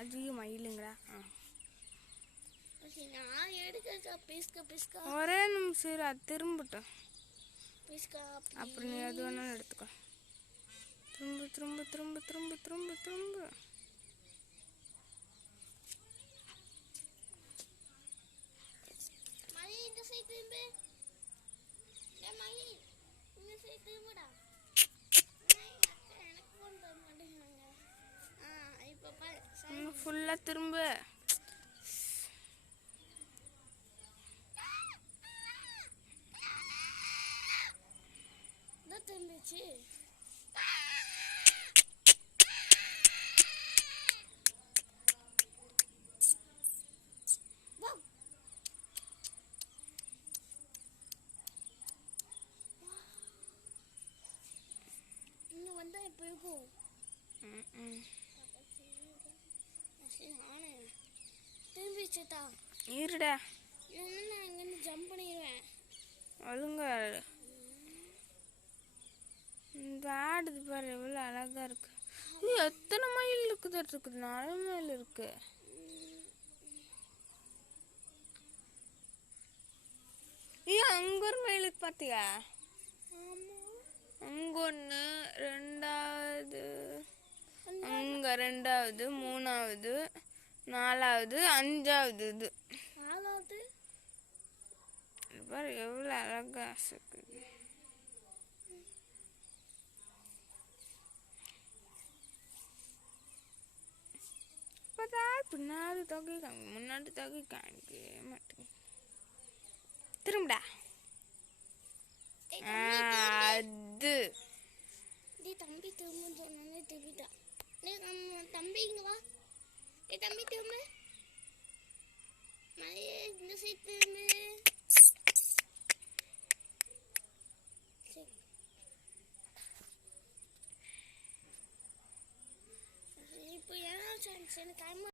அதிகம் மயிலுங்களா? நான் எடுக்க பிஸ்கா ஒரே நிமிஷம் அது திரும்பட்டும். பிஸ்கா அப்புறம் நீ எது வேணாலும் எடுத்துக்கோ. திரும்ப திரும்ப திரும்ப திரும்ப திரும்ப திரும்ப மணி இந்த சைடு திரும்ப. மணி இந்த சைடு திரும்படா. எனக்கு ஃபோன் தர மாட்டேங்கிறாங்க. இப்போ பாரு ஃபுல்லா திரும்ப. என்ன திரும்பிச்சு? இங்க வந்தா எப்போ இருக்கும்? திரும்பிச்சுட்டா இருடா, இல்லைன்னா நான் இங்கேருந்து ஜம்ப் பண்ணிடுவேன். ஒழுங்கா இந்த ஆடுது பாரு, எவ்வளோ அழகா இருக்கு. எத்தனை மயில் இருக்குது? 4 மயில் இருக்கு. அங்க ஒரு மயிலுக்கு பாத்தியா? அங்க ஒன்று, 2வது, அங்க 2வது, 3வது, 4வது, 5வது. இது 4வது பாரு எவ்வளோ அழகா இருக்குது. பின்னாடி தொகை காமி, முன்னாடி தொகை காமிக்கவே மாட்டேங்குது. திரும்படா. அது தம்பி திரும்ப சொன்னே திரும்பிட்டான். தம்பி இங்க வா. தம்பி திரும்ப. மலையே இந்த சைடு திரும்ப. இப்போ ஏன்னா எனக்கு